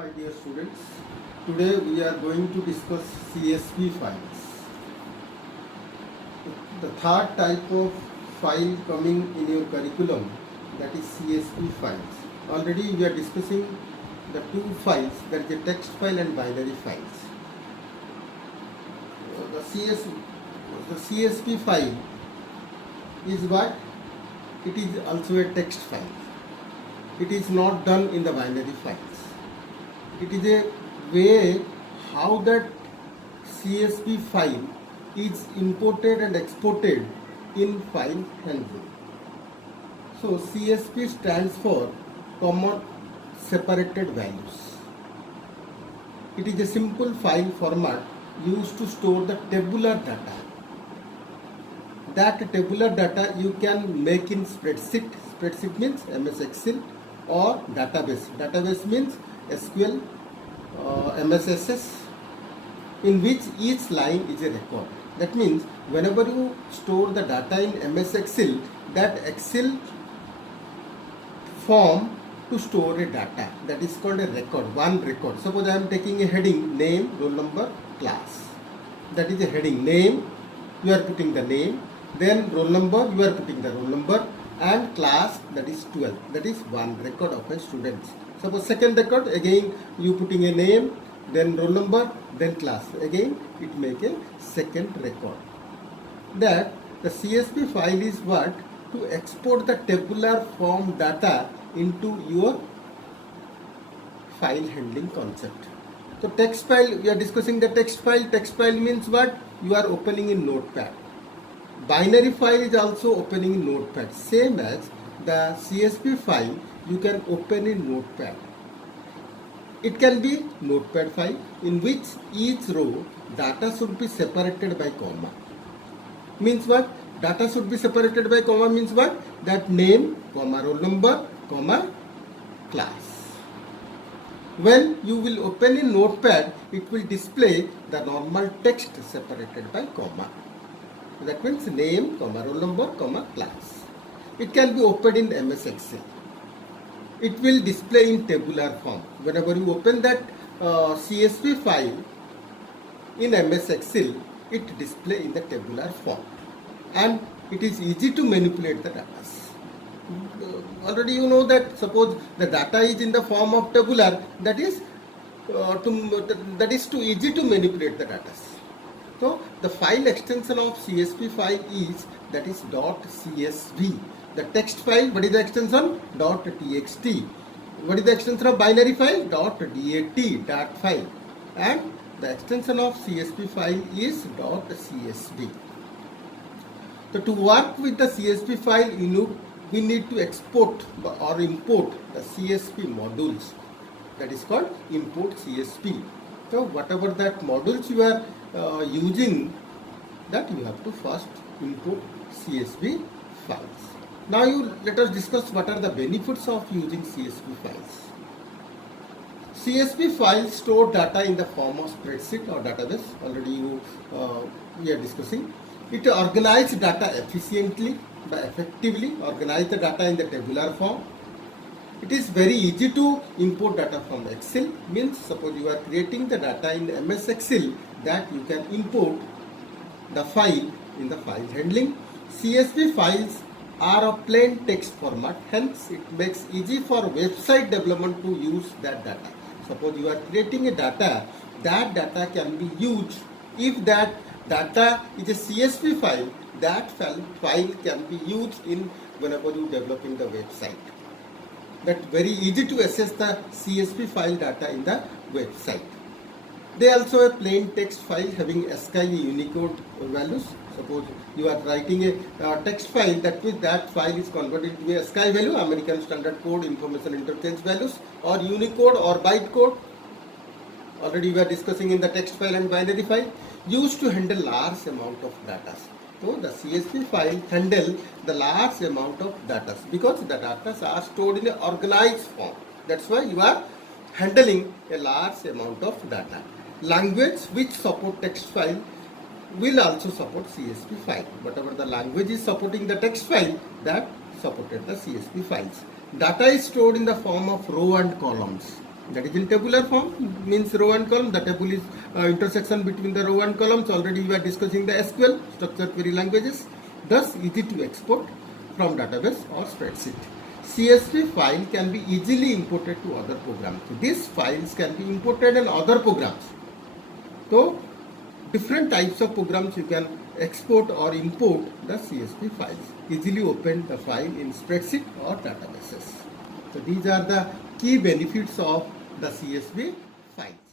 my dear students. Today we are going to discuss CSV files. The third type of file coming in your curriculum, that is CSV files. Already we are discussing the two files, that is a text file and binary files. The CSV file is what? It is also a text file. It is not done in the binary files. It is a way how that CSV file is imported and exported in file handling. So CSV stands for common separated values. It is a simple file format used to store the tabular data. That tabular data you can make in spreadsheet. Spreadsheet means MS Excel or database. Database means SQL, MSSS, in which each line is a record. That means whenever you store the data in MS Excel, that Excel form to store a data, that is called a record, one record. Suppose I am taking a heading, name, roll number, class. That is a heading. Name, you are putting the name. Then roll number, you are putting the roll number, and class, that is 12. That is one record of a student. Suppose second record, again you putting a name, then roll number, then class. Again it make a second record. That the CSV file is what? To export the tabular form data into your file handling concept. So text file, we are discussing the text file. Text file means what? You are opening in Notepad. Binary file is also opening in Notepad. Same as the CSV file, you can open in Notepad. It can be Notepad file in which each row data should be separated by comma. Means what? Data should be separated by comma means what? That name, comma, roll number, comma, class. When you will open in Notepad, it will display the normal text separated by comma. That means name, comma, roll number, comma, class. It can be opened in MS Excel. It will display in tabular form. Whenever you open that CSV file in MS Excel, it display in the tabular form. And it is easy to manipulate the data. Already you know that suppose the data is in the form of tabular, that is too easy to manipulate the data. So the file extension of CSV file is, that is .csv. The text file, what is the extension? .txt. What is the extension of binary file? .dat file. And the extension of CSV file is .csv. So to work with the CSV file, we need to export or import the CSV modules. That is called import CSV. So whatever that modules you are using, that you have to first import CSV files. Now let us discuss what are the benefits of using CSV files. CSV files store data in the form of spreadsheet or database. Already we are discussing. It organizes data efficiently, effectively organize the data in the tabular form. It is very easy to import data from Excel. Means suppose you are creating the data in MS Excel, that you can import the file in the file handling. CSV files are of plain text format, hence it makes easy for website development to use that data. Suppose you are creating a data, that data can be used. If that data is a CSV file, that file can be used in whenever you developing the website. That very easy to access the CSV file data in the website. They also a plain text file having ASCII Unicode values. Suppose you are writing a text file, that file is converted to a ASCII value, American Standard Code Information Interchange values, or Unicode or byte code. Already we are discussing in the text file and binary file, used to handle large amount of data. So the CSV file handle the large amount of data because the data are stored in an organized form. That's why you are handling a large amount of data. Language which support text file will also support CSV file. Whatever the language is supporting the text file, that supported the CSV files. Data is stored in the form of row and columns. That is in tabular form, means row and column. The table is intersection between the row and columns. Already we are discussing the SQL, structured query languages. Thus easy to export from database or spreadsheet. CSV file can be easily imported to other programs. So these files can be imported in other programs. So different types of programs you can export or import the CSV files. Easily open the file in spreadsheet or databases. So these are the key benefits of the CSV files.